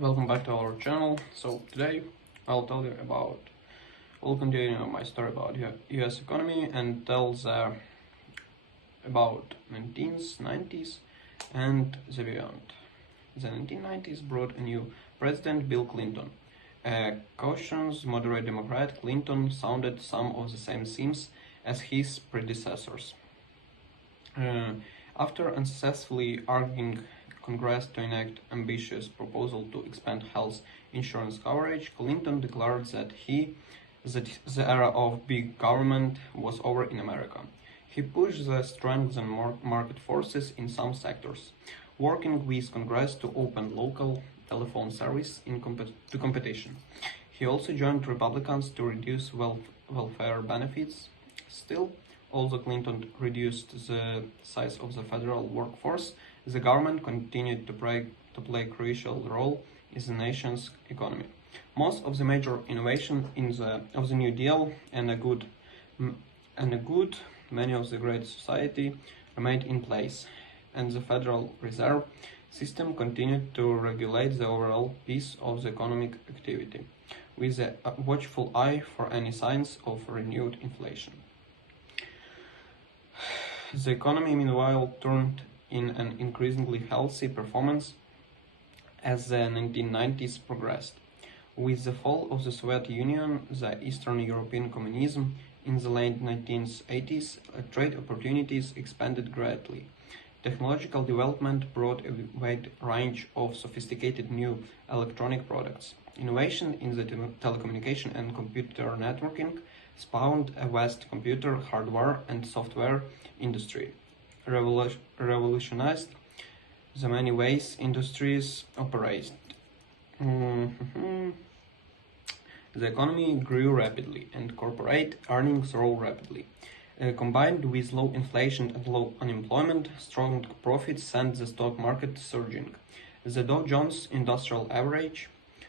Welcome back to our channel. So today I'll continue my story about US economy and tell about 1990s and the beyond. The 1990s brought a new president, Bill Clinton. Cautious, moderate Democrat, Clinton sounded some of the same themes as his predecessors. After unsuccessfully arguing Congress to enact ambitious proposal to expand health insurance coverage, Clinton declared that the era of big government was over in America. He pushed the strength and market forces in some sectors, working with Congress to open local telephone service to competition. He also joined Republicans to reduce welfare benefits. Still, although Clinton reduced the size of the federal workforce, the government continued to play a crucial role in the nation's economy. Most of the major innovation of the New Deal and a good many of the Great Society remained in place, and the Federal Reserve System continued to regulate the overall pace of the economic activity, with a watchful eye for any signs of renewed inflation. The economy, meanwhile, turned in an increasingly healthy performance as the 1990s progressed. With the fall of the Soviet Union, the Eastern European communism in the late 1980s, trade opportunities expanded greatly. Technological development brought a wide range of sophisticated new electronic products. Innovation in the telecommunication and computer networking spawned a vast computer, hardware, and software industry, revolutionized the many ways industries operate. The economy grew rapidly, and corporate earnings rose rapidly. Combined with low inflation and low unemployment, strong profits sent the stock market surging. The Dow Jones Industrial Average,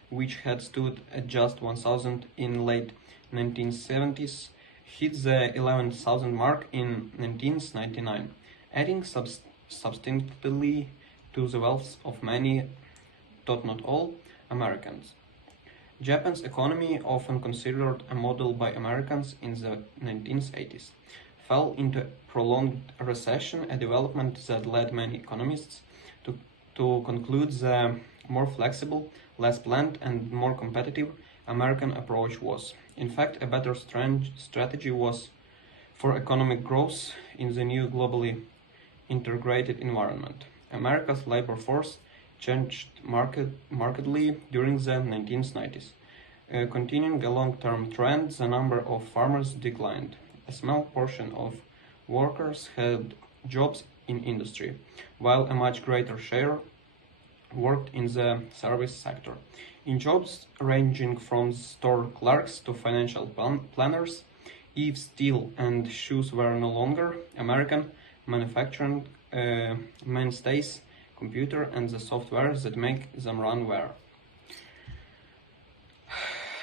which had stood at just 1,000 in late 1970s, hit the 11,000 mark in 1999, adding substantially to the wealth of many, though not all, Americans. Japan's economy, often considered a model by Americans in the 1980s, fell into prolonged recession, a development that led many economists to conclude the more flexible, less planned, and more competitive American approach was, in fact, a better strategy was for economic growth in the new globally integrated environment. America's labor force changed markedly during the 1990s. Continuing a long-term trend, the number of farmers declined. A small portion of workers had jobs in industry, while a much greater share worked in the service sector. In jobs ranging from store clerks to financial planners, if steel and shoes were no longer American manufacturing mainstays, computer and the software that make them run were.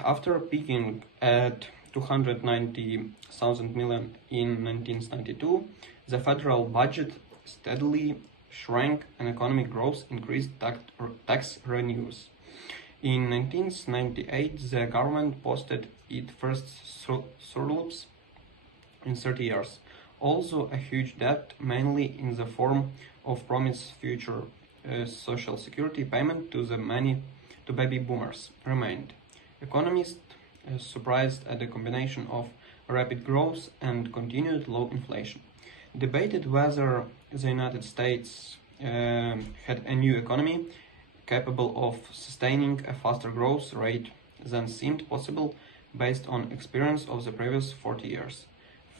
After peaking at 290,000 million in 1992, the federal budget steadily shrank and economic growth increased tax revenues. In 1998, the government posted its first surplus in 30 years. Also, a huge debt, mainly in the form of promised future social security payment to baby boomers, remained. Economists surprised at the combination of rapid growth and continued low inflation debated whether the United States had a new economy capable of sustaining a faster growth rate than seemed possible based on experience of the previous 40 years.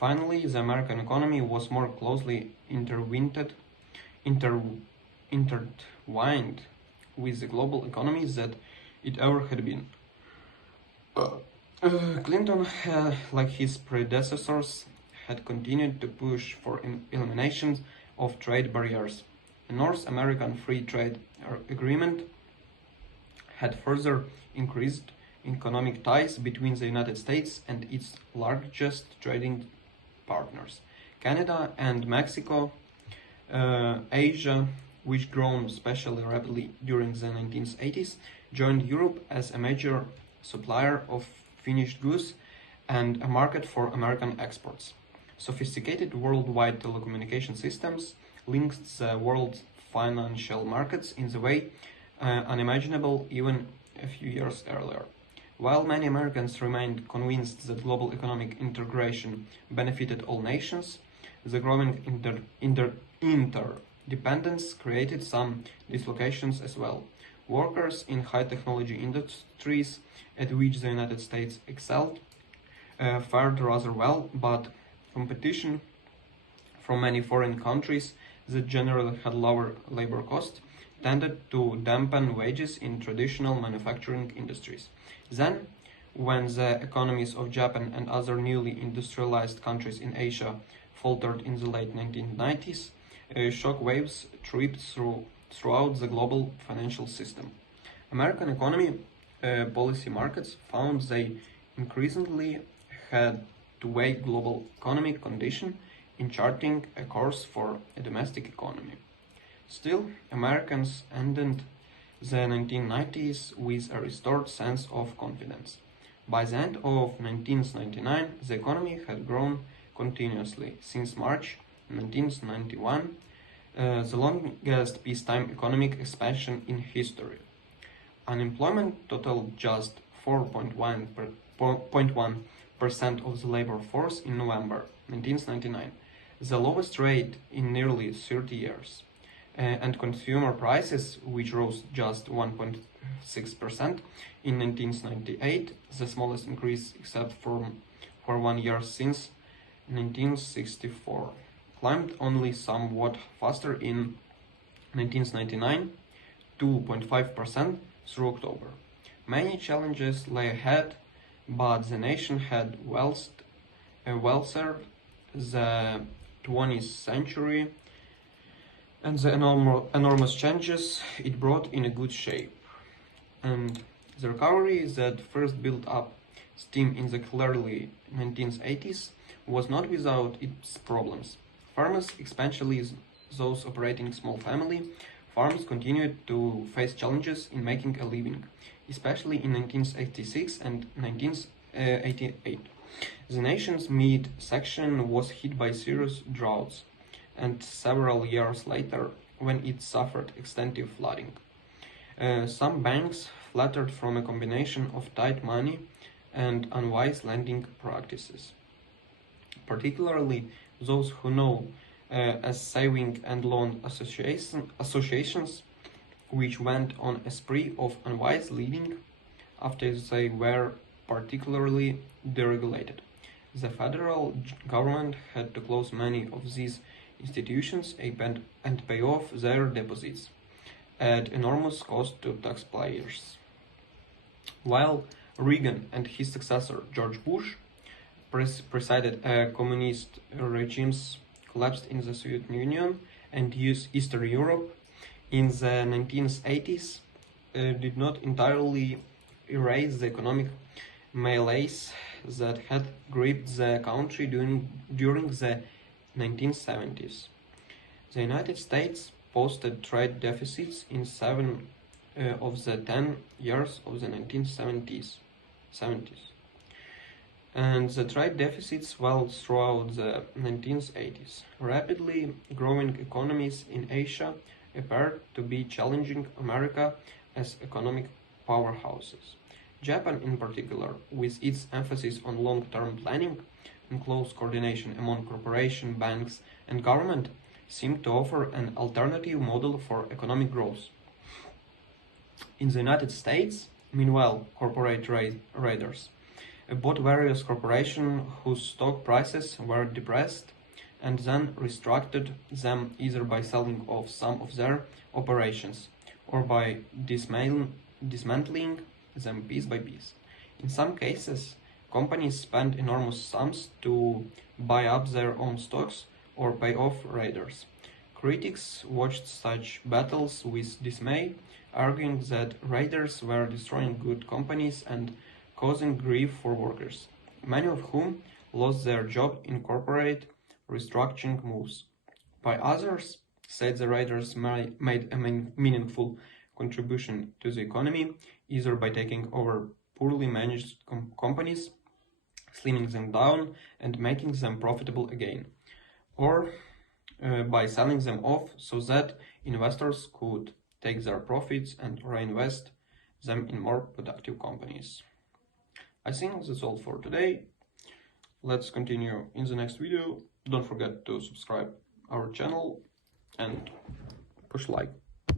Finally, the American economy was more closely intertwined with the global economy than it ever had been. Clinton, like his predecessors, had continued to push for elimination of trade barriers. The North American Free Trade Agreement had further increased economic ties between the United States and its largest trading partners, Canada and Mexico, Asia, which grown especially rapidly during the 1980s, joined Europe as a major supplier of finished goods and a market for American exports. Sophisticated worldwide telecommunication systems linked the world's financial markets in the way unimaginable even a few years earlier. While many Americans remained convinced that global economic integration benefited all nations, the growing interdependence created some dislocations as well. Workers in high-technology industries, at which the United States excelled, fared rather well, but competition from many foreign countries that generally had lower labor costs tended to dampen wages in traditional manufacturing industries. Then, when the economies of Japan and other newly industrialized countries in Asia faltered in the late 1990s, shock waves tripped throughout the global financial system. American economy policy markets found they increasingly had to weigh global economic condition in charting a course for a domestic economy. Still, Americans ended the 1990s with a restored sense of confidence. By the end of 1999, the economy had grown continuously since March 1991, the longest peacetime economic expansion in history. Unemployment totaled just 4.1% of the labor force in November 1999, the lowest rate in nearly 30 years. And consumer prices, which rose just 1.6% in 1998, the smallest increase except for 1 year since 1964, climbed only somewhat faster in 1999, 2.5% through October. Many challenges lay ahead, but the nation had well served the 20th century and the enormous changes it brought in a good shape. And the recovery that first built up steam in the clearly 1980s was not without its problems. Farmers, especially those operating small family farms, continued to face challenges in making a living, especially in 1986 and 1988. The nation's mid section was hit by serious droughts, and several years later, when it suffered extensive flooding. Some banks fluttered from a combination of tight money and unwise lending practices, particularly those who know as saving and loan associations, which went on a spree of unwise lending after they were particularly deregulated. The federal government had to close many of these institutions and pay off their deposits at enormous cost to taxpayers. While Reagan and his successor George Bush presided, communist regimes collapsed in the Soviet Union and Eastern Europe in the 1980s did not entirely erase the economic malaise that had gripped the country during the 1970s. The United States posted trade deficits in 7 of the 10 years of the 1970s. And the trade deficits swelled throughout the 1980s. Rapidly growing economies in Asia appeared to be challenging America as economic powerhouses. Japan, in particular, with its emphasis on long-term planning and close coordination among corporation, banks, and government, seemed to offer an alternative model for economic growth. In the United States, meanwhile, corporate raiders bought various corporations whose stock prices were depressed and then restructured them either by selling off some of their operations or by dismantling them piece by piece. In some cases, companies spent enormous sums to buy up their own stocks or pay off raiders. Critics watched such battles with dismay, arguing that raiders were destroying good companies and causing grief for workers, many of whom lost their job in corporate restructuring moves. By others, said the writers made a meaningful contribution to the economy, either by taking over poorly managed companies, slimming them down and making them profitable again, or by selling them off so that investors could take their profits and reinvest them in more productive companies. I think that's all for today. Let's continue in the next video. Don't forget to subscribe our channel and push like.